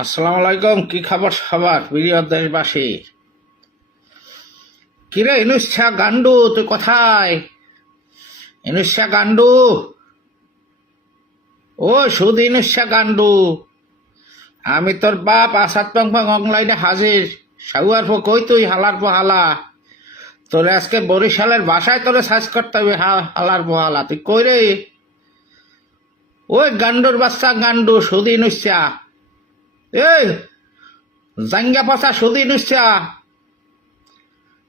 আসসালামু আলাইকুম। কি খবর সবার প্রিয় দেশবাসী? কিরে ইনুসা গান্ডু, তুই কোথায়? ইনুসা গান্ডু, ও শুধু ইনুসা গান্ডু, আমি তোর বাপ আসাদ পাং অনলাইনে হাজির। সাউয়ার পো কই তুই হালার পো হালা? তোরে আজকে বরিশালের বাসায় তোরে সার্চ করতে হবে। হালার পো হালা তুই কই রে? ওই গান্ডুর বাচ্চা গান্ডু, শুধু ইনুসা, এই জাঙ্গা পচা শুধু ইনুসা,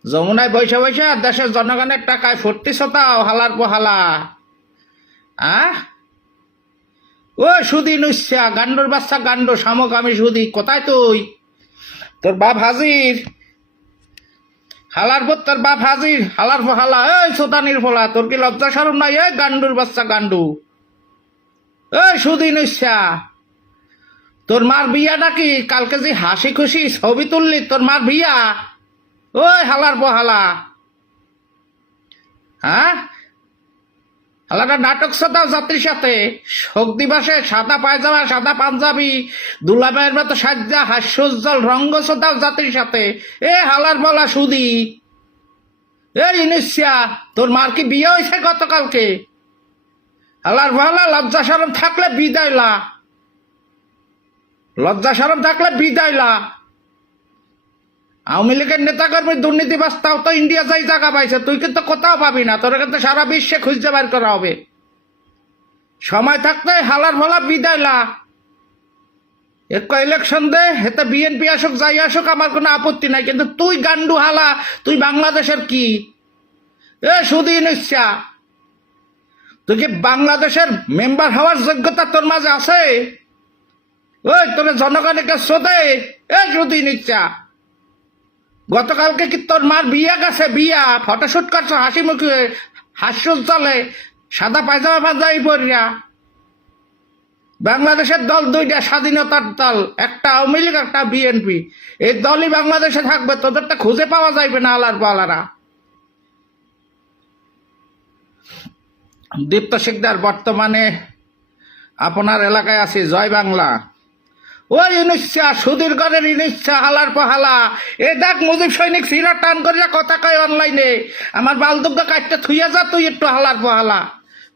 যমুনায় বৈশা বৈশা দেশের জনগণের টাকায় ফুটতিস তাও হালার পো হালা। আহ ও সুদি নুসা গান্ডুর বাচ্চা গান্ডু, শামুক আমি সুদি, কোথায় তুই? তোর বাপ হাজির। হালার পর তোর বাপ হাজির, হালার পর হালা। এই সোতানির ফলা, তোর কি লজ্জা সরম নাই? এই গান্ডুর বাচ্চা গান্ডু, এই সুদি নুসা, তোর মার বিয়া নাকি? কালকে যে হাসি খুশি ছবি তুললি, তোর মার বিয়া? ওই হালার পর হালা, হ্যাঁ আলাদা নাটক সাদাও জাতির সাথে। শোক দিবসে সাদা পায়জামা সাদা পাঞ্জাবি দুলাভাইয়ের মতো সাজ্জা হাস্যোজ্জ্বল রঙ্গ সাদাও জাতির সাথে। এ হালার বলা সুদি, এই ইনুসিয়া, তোর মার কি বিয়ে হয়েছে গতকালকে? হালার ভালা, লজ্জা সরম থাকলে বিদায় লা, লজ্জা সরম থাকলে বিদায় লা। আওয়ামী লীগের নেতা কর্মী দুর্নীতিবাজ, তাও তো ইন্ডিয়া যাই জায়গা পাইছে, তুই কিন্তু কোথাও পাবি না। তোর কিন্তু সারা বিশ্বে খুঁজতে বের করা হবে। সময় থাকতে হালার ভালা বিদায় লা। এক ইলেকশন দে, হেতে বিএনপি আসুক যাই আসুক আমার কোনো আপত্তি নাই, কিন্তু তুই গান্ডু হালা, তুই বাংলাদেশের কি? এ সুদি নিশ্চা, তুই কি বাংলাদেশের মেম্বার হওয়ার যোগ্যতা তোর মাঝে আছে? ওই তোর জনগণকে শ্রোতে। এ সুদি নিশ্চা, গতকালকে কি তোর মার বিয়া গেছে? বিয়া ফটোশুট করছো হাসি মুখে হাস্যোজ্জ্বলে সাদা পায়জামা পাঞ্জাবি পরিয়া। বাংলাদেশের দল দুইটা, স্বাধীনতার দল, একটা আওয়ামী লীগ একটা বিএনপি। এই দলই বাংলাদেশে থাকবে, তোদেরটা খুঁজে পাওয়া যাইবে না আলার পালারা। দীপ্ত শিকদার বর্তমানে আপনার এলাকায় আছি, জয় বাংলা। ওই ইনুচ্ছা সুদীর ঘরের ইনুচ্ছা, হালার পহালা। এ দেখ মুজিব সৈনিক ফিরা টান করিয়া কথা কয় অনলাইনে, আমার বালদুগ্গা কাটতে থুইয়া যা তুই একটু হালার পহালা।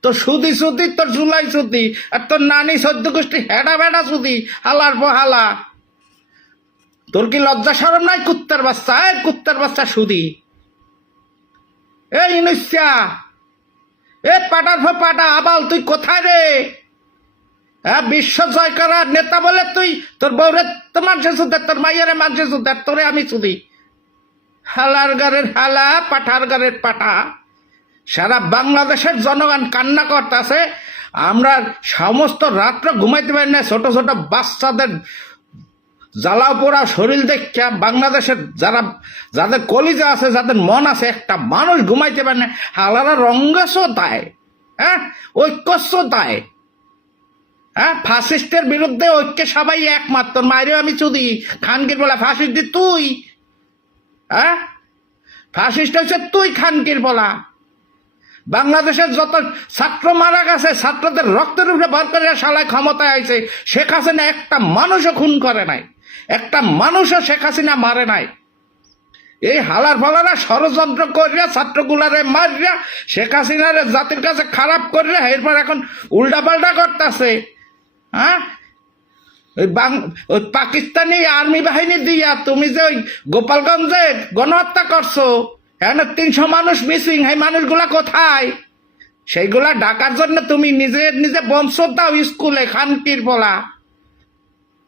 তোর সুদি সুদি, তোর জুলাই সুদি, আর তোর নানি সদ্য গোষ্ঠী হেডা বেড়া সুদি, হালার পহালা। তোর কি লজ্জা সরম নাই? কুত্তার বাচ্চা, এই কুত্তার বাচ্চা সুদি। এই ইনুচ্ছা, এ পাটার ফো পাটা আবাল, তুই কোথায় রে? হ্যাঁ, বিশ্ব জয় করার নেতা বলে তুই তোর বউরে তো মানছে সুদের, তোর মাইয়ারে মানছে সুদের, তোরে আমি চুদি। হালার গারের হালা, পাঠার গারের পাঠা। সারা বাংলাদেশের জনগণ কান্না করতেছে। আমরা সমস্ত রাত্র ঘুমাইতে পারি না, ছোট ছোট বাচ্চাদের জ্বালাও পোড়া শরীর দেখা বাংলাদেশের যাদের কলিজা আছে, যাদের মন আছে, একটা মানুষ ঘুমাইতে পারে না। হালারা রঙ্গস তাই, হ্যাঁ ঐক্যস্য তাই, হ্যাঁ ফাসিস্টের বিরুদ্ধে ঐক্যে সবাই একমাত্র। মায়েরও আমি চুদি, খানকির বলা ফাসিস্ট তুই, হ্যাঁ ফাসিস্ট হচ্ছে তুই, খানকির বলা। বাংলাদেশের যত ছাত্র মারা গেছে, ছাত্রদের রক্তের উপরে ভর করে শালায় ক্ষমতায় আইছে। শেখ হাসিনা একটা মানুষও খুন করে নাই, একটা মানুষও শেখ হাসিনা মারে নাই। এই হালার ফালারা ষড়যন্ত্র করিয়া ছাত্রগুলারে মারিয়া শেখ হাসিনার জাতির কাছে খারাপ করিয়া এরপর এখন উল্টা পাল্টা করতেছে। হ্যাঁ, ওই পাকিস্তানি আর্মি বাহিনী দিয়া তুমি যে ওই গোপালগঞ্জে গণহত্যা করছো, হ্যাঁ 300 মানুষ মিসিং, এই মানুষগুলা কোথায়? সেইগুলা ঢাকার জন্য তুমি নিজে বংশ দাও স্কুলে, খানকির বলা।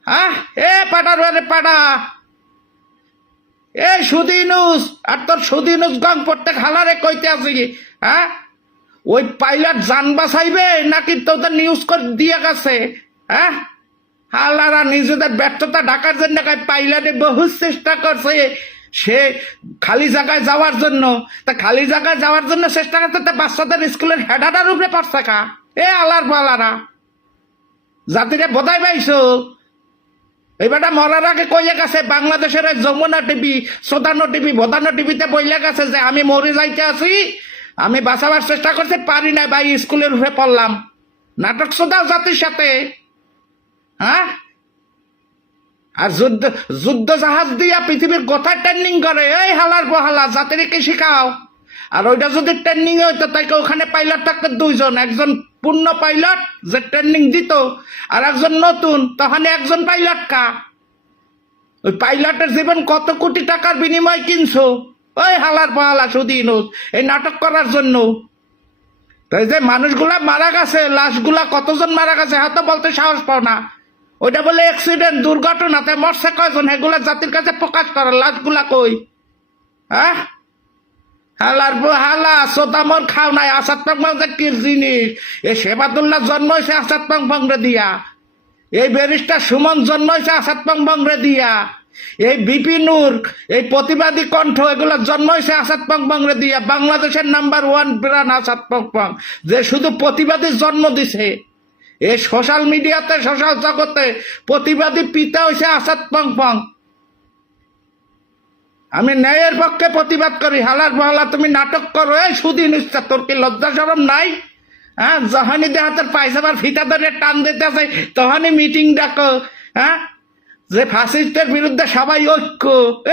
হ্যাঁ, এ পাটার পাটা, এ সুদিনুস, আর তোর সুদিনুস গং প্রত্যেক হালারে কইতে আছি। হ্যাঁ, ওই পাইলট যান বাঁচাইবে নাকি তোদের নিউজ করে দিয়ে গেছে? হ্যাঁ, হালারা নিজেদের ব্যর্থতা ঢাকার জন্য পাইলটে বহু চেষ্টা করছে সে খালি জায়গায় যাওয়ার জন্য। তা খালি জায়গায় যাওয়ার জন্য চেষ্টা করতে বাচ্চাদের স্কুলের হেডাটার উপরে পড়ছে কা? এ আলার পালারা জাতিরে বোধাই পাইছো? এইবারটা মরার আগে কইলে গেছে বাংলাদেশের যমুনা টিভি, সোদানো টিভি, ভোদানো টিভিতে বইলে গেছে যে আমি মরে যাইতে আছি, আমি বাঁচাবার চেষ্টা করতে পারি না ভাই, স্কুলের উপরে পড়লাম। নাটক সোদাও জাতির সাথে। হ্যাঁ, আর যুদ্ধ যুদ্ধ জাহাজ দিয়া পৃথিবীর কোথায় ট্রেনিং করে এই হালার বহালা জাতিকে শিখাও। আর ওইটা যদি ট্রেনিং হইতো তাইকে ওখানে পাইলট থাকতো দুইজন, একজন পূর্ণ পাইলট যে ট্রেনিং দিত আর একজন নতুন, তখন একজন পাইলট কা। ওই পাইলটের জীবন কত কোটি টাকার বিনিময় কিনছো ওই হালার বহালা সুদিন এই নাটক করার জন্য। তাই যে মানুষগুলা মারা গেছে, লাশগুলা কতজন মারা গেছে হয়তো বলতে সাহস পাও না। ওইটা বলে অ্যাক্সিডেন্ট দুর্ঘটনাতে মরছে কয়জন, এগুলা জাতির কাছে প্রকাশ করা। লাশগুলা কই? হ্যাঁ হালার হালা সোতামর খাও নাই। আসাদ পাং কি জিনিস? এই সেবাদুল্লাহ জন্ম হয়েছে আসাদ পাং রে দিয়া, এই ব্যারিস্টার সুমন জন্ম হয়েছে আসাদ পাং রে দিয়া, এই বিপিনুর এই প্রতিবাদী কণ্ঠ এগুলো জন্ম হয়েছে আসাদ পাং রে দিয়া। বাংলাদেশের নাম্বার 1 ব্রান্ড আসাদ পাং, যে শুধু প্রতিবাদী জন্ম দিছে। এই সোশ্যাল মিডিয়াতে সোশ্যাল জগতে প্রতিবাদী পিতা হয়েছে আসাদ পাং। আমি ন্যায়ের পক্ষে প্রতিবাদ করি। হালার বহালা তুমি নাটক করো এই সুদিন ইচ্ছা, তোর কি লজ্জা শরম নাই? হ্যাঁ যখনই দেহাতের পায়জামার ফিতা ধরে টান দিতেছে তখনই মিটিং ডাকো। হ্যাঁ যে ফাসিস্টের বিরুদ্ধে সবাই ঐক্য।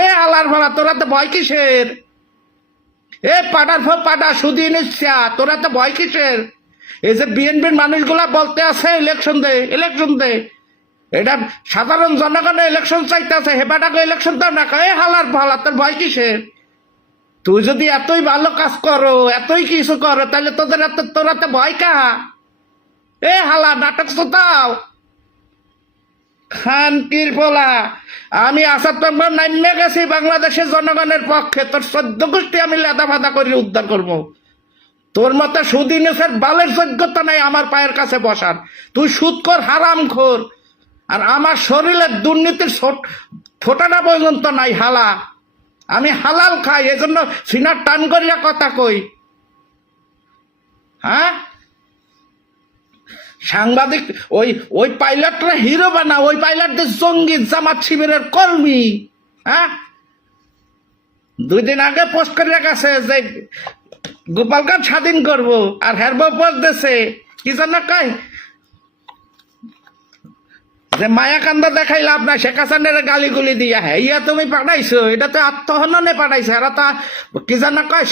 এ হালার বহালা তোরা তো ভয় কিসের? এ পাটার ফ পাটা সুদিন ইচ্ছা, তোরা তো ভয় কিসের? এই যে বিএনপির মানুষগুলা বলতে আছে ইলেকশন দে, এটা সাধারণ জনগণের ইলেকশন চাইতে আছে, হেবাটাকে ইলেকশন দাও না। এ হালার ভালা তোর ভয় কিসের? তুই যদি এতই ভালো কাজ করো, এতই কিছু করো, তাহলে তোরা তো ভয় কা? এ হালা নাটক শোতাও খানকির পোলা। আমি আসাদ পাং নামে গেছি বাংলাদেশের জনগণের পক্ষে। তোর 14 গোষ্ঠী আমি লেদা ফাদা করে উদ্ধার করবো। তোর মতো সুদিনের বালের যোগ্যতা নাই আমার পায়ের কাছে বসার। তুই সুদখোর হারামখোর, আর আমার শরীরের দুর্নীতির ফোটাটা পর্যন্ত নাই হালা। আমি হালাল খাই, এজন্য সিনার টান করিয়া কথা কই। হ্যাঁ সাংবাদিক ওই পাইলটরা হিরো বানা, ওই পাইলটদের জঙ্গি জামাত শিবিরের কর্মী। হ্যাঁ 2 দিন আগে পোস্ট করে গেছে যে গোপালগঞ্জ স্বাধীন করবো, আর হেরবো পোস্ট দিছে কি জানা কয় যে মায়াকান্দ দেখাই লাভ নাই, শেখ হাসিনার গালিগুলি দিয়া। হ্যাঁ ইয়া তুমি পাঠাইছো, এটা তো আত্মহননে পাঠাইছে। এরা তো কি জানা কয়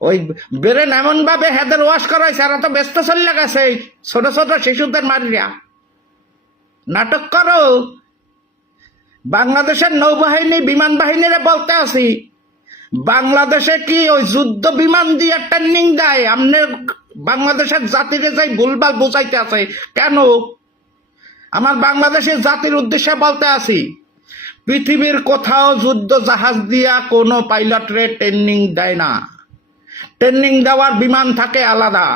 ওই বেরেন এমন ভাবে হেদের ওয়াশ করাইছে, এরা তো ব্যস্ত চলে গেছে ছোট ছোট শিশুদের মারিয়া। নাটক করো। বাংলাদেশের নৌবাহিনী বিমান বাহিনীরে বলতে আছি, বাংলাদেশে কি ওই যুদ্ধ বিমান দিয়ে ট্রেনিং দেয়? আমনে বাংলাদেশের জাতিকে যাই ভুলভাল বুঝাইতে আছে কেন? আমার বাংলাদেশের জাতির উদ্দেশ্যে বলতে আছি, পৃথিবীর কোথাও যুদ্ধ জাহাজ দিয়া কোনো পাইলটরে ট্রেনিং দেয় না। ট্রেনিং দেওয়ার বিমান থাকে আলাদা।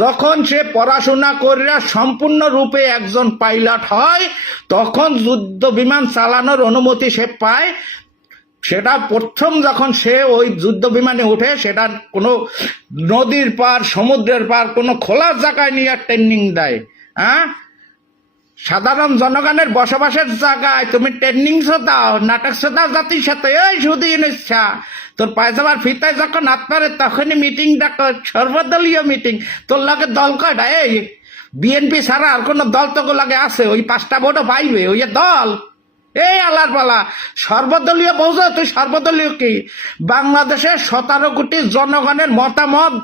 যখন সে পড়াশোনা করিয়া সম্পূর্ণরূপে একজন পাইলট হয়, তখন যুদ্ধ বিমান চালানোর অনুমতি সে পায়। সেটা প্রথম যখন সে ওই যুদ্ধ বিমানে উঠে, সেটা কোনো নদীর পার সমুদ্রের পার কোনো খোলা জায়গায় নিয়ে ট্রেনিং দেয়। হ্যাঁ সাধারণ জনগণের বসবাসের জায়গায় তুমি ট্রেনিং দাও, নাটক দাও জাতির সাথে। এই শুধু ইচ্ছা তোর পায়জামার ফিতায় যখন হাত পারে তখনই মিটিং ডাকো, সর্বদলীয় মিটিং। তোর লাগে দল কয়টা? এই বিএনপি ছাড়া আর কোনো দল তো লাগে আছে? ওই 5টা ভোটও পাইবে ওই দল। এই আলার পালা সর্বদলীয় বোঝো তুই? সর্বদলীয় কি? বাংলাদেশের 17 কোটি জনগণের মতামত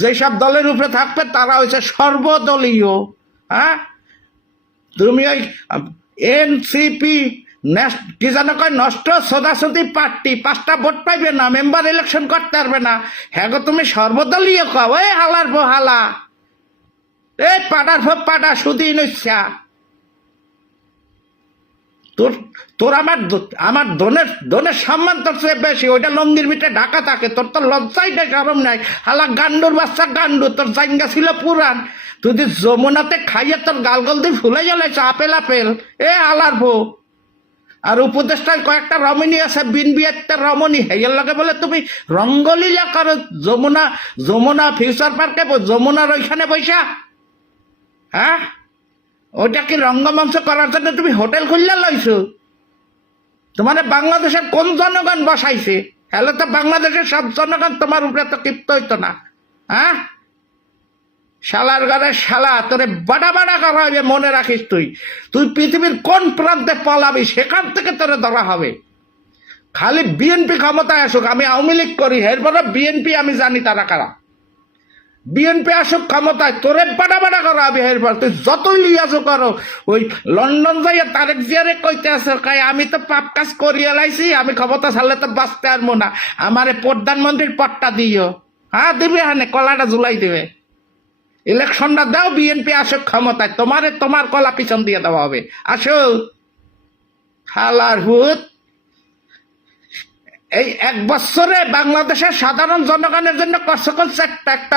যেসব দলের উপরে থাকবে তারা হচ্ছে সর্বদলীয়। হ্যাঁ তুমি ওই এনসিপি কি জানো কয় নষ্ট সোদাসুদি পার্টি 5টা ভোট পাইবে না, মেম্বার ইলেকশন করতে পারবে না। হ্যাঁ গো তুমি সর্বদলীয় কও? এই হালার বহালা এই পাটার ভোট পাটা সুদিন ইচ্ছা। তোর আমার দনের সম্মান তোর চেয়ে বেশি। ওইটা লঙ্গির ভিতরে ঢাকা থাকে, তোর তো লজ্জাই নেই সরম নাই। হালা গান্ডুর বাচ্চা গান্ডু, তোর জাঙ্গা ছিল পুরান। তুই যমুনাতে খাইয়ে তোর গালগল দিয়ে ফুলে জ্বালাইছ আপেল আপেল। এ হালার বউ। আর উপদেষ্টায় কয়েকটা রমণী আছে, বিন বিয়ের রমণী, হেয়ের লগে বলে তুমি রঙ্গলীলা করো যমুনা ফিউচার পার্কে, যমুনার ওইখানে বৈশা। হ্যাঁ ওইটা কি রঙ্গমঞ্চ করার জন্য তুমি হোটেল খুললে লইছো? তোমার বাংলাদেশের কোন জনগণ বসাইছে? হ্যালো তো বাংলাদেশের সব জনগণ তোমার উপরে তো তৃপ্ত হইতো না। হ্যাঁ শালার ঘরে শালা, তোরে বাড়া বাড়া করা হবে, মনে রাখিস। তুই তুই পৃথিবীর কোন প্রান্তে পালাবি, সেখান থেকে তোরে ধরা হবে। খালি বিএনপি ক্ষমতায় আসুক, আমি আওয়ামী লীগ করি, এরপরে বিএনপি আমি জানি তারা কারা। বিএনপি আসুক ক্ষমতায়, তোরে বাড়া বাড়া করা হবে। এরপর তুই যতই লিয়াজো করো, ওই লন্ডন যাইয়া তারেক জিয়ারে কইতে আছে, কাই আমি তো পাপ কাজ করিয়া লাইছি, আমি ক্ষমতা ছাড়লে তো বাঁচতে পারবো না, আমারে প্রধানমন্ত্রীর পদটা দিও। হ্যাঁ দিবে, হানে কলাটা ঝুলাই দিবে। ইলেকশনটা দাও, বিএনপি আসুক ক্ষমতায়, তোমারে তোমার কলা পিছন দিয়ে দেওয়া হবে। আসো হালার ভূত। এই 1 বছরে বাংলাদেশের সাধারণ জনগণের জন্য কমসে একটা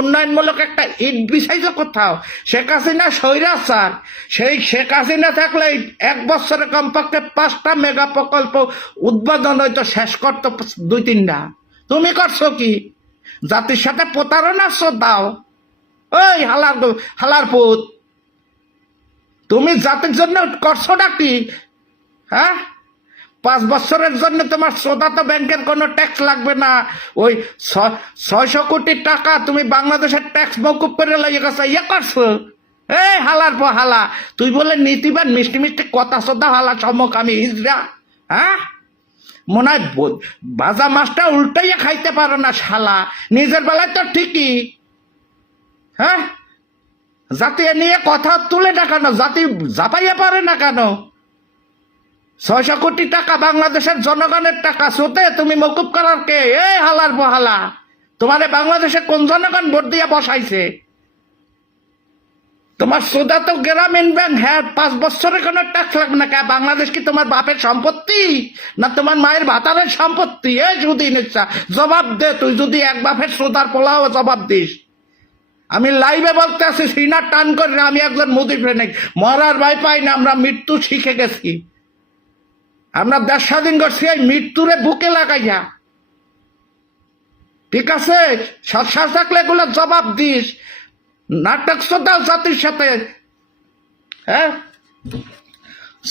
উন্নয়নমূলক একটা ইট বিছাইছে কোথাও? শেখ হাসিনা স্বৈরাচার, সেই শেখ হাসিনা থাকলে 1 বছরে কমপক্ষে 5টা মেগা প্রকল্প উদ্বোধন হইতো, শেষ করতো 2-3টা। তুমি করছো কি? জাতির সাথে প্রতারণা দাও। ওই হালার পুত, তুমি জাতির জন্য করছোটা কি? হ্যাঁ, 5 বছরের জন্য তোমার শ্রোতাত ব্যাংকের কোনো ট্যাক্স লাগবে না। ওই 600 কোটি টাকা তুমি বাংলাদেশের ট্যাক্স মকুব করে লাগিয়ে গেছো, ইয়ে করছো। এই হালার পর হালা, তুই বলে নীতিবান, মিষ্টি মিষ্টি কথা শ্রদ্ধা, হালা চমক আমি হিজড়া। হ্যাঁ, মনে হয় ভাজা মাছটা উল্টাইয়া খাইতে পারো না শালা। নিজের বেলায় তো ঠিকই। হ্যাঁ, জাতি নিয়ে কথা তুলে না কেন? জাতি জাপাইয়া পারে না কেন? 600 কোটি টাকা বাংলাদেশের জনগণের টাকা, সোতে তুমি মকুব করার কে? এই হালার বহালা, তোমারে বাংলাদেশে কোন জনগণ ভোট দিয়ে বসাইছে? তোমার সোদা তো গ্রামীণ ব্যাংক। হ্যাঁ, 5 বছরে কোনো ট্যাক্স লাগবে না। বাংলাদেশ কি তোমার বাপের সম্পত্তি, না তোমার মায়ের ভাতারের সম্পত্তি? এই যদি নিচ্ছা জবাব দে। তুই যদি এক বাপের সোদার পোলাও জবাব দিস। আমি লাইভে বলতে আছি, সিনার টান করি না। আমি একজন মোদি প্রেমিক, মরার ভয় পাই না, আমরা মৃত্যু শিখে গেছি। আমরা দেশ স্বাধীন করছি এই মৃত্যুরে বুকে লাগাইয়া। ঠিক আছে, সৎসাহ থাকলে এগুলো জবাব দিস। নাটক দাও জাতির সাথে। হ্যাঁ,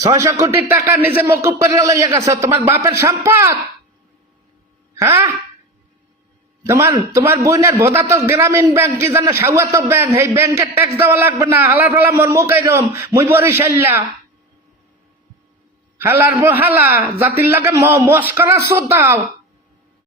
600 কোটি টাকা নিজে মকুব করে লইয়া গেছে, তোমার বাপের সম্পদ। হ্যাঁ, তোমার বোনের ভোদা তো গ্রামীণ ব্যাংক, কি জানো সাউয়াত ব্যাংক, এই ব্যাংকের ট্যাক্স দেওয়া লাগবে না। হালার ফালা মোর মুখ এরম, মুই বরিশাল্লা। হালার বহালা, জাতির লাগে মস্করা শ্রদ্ধাও।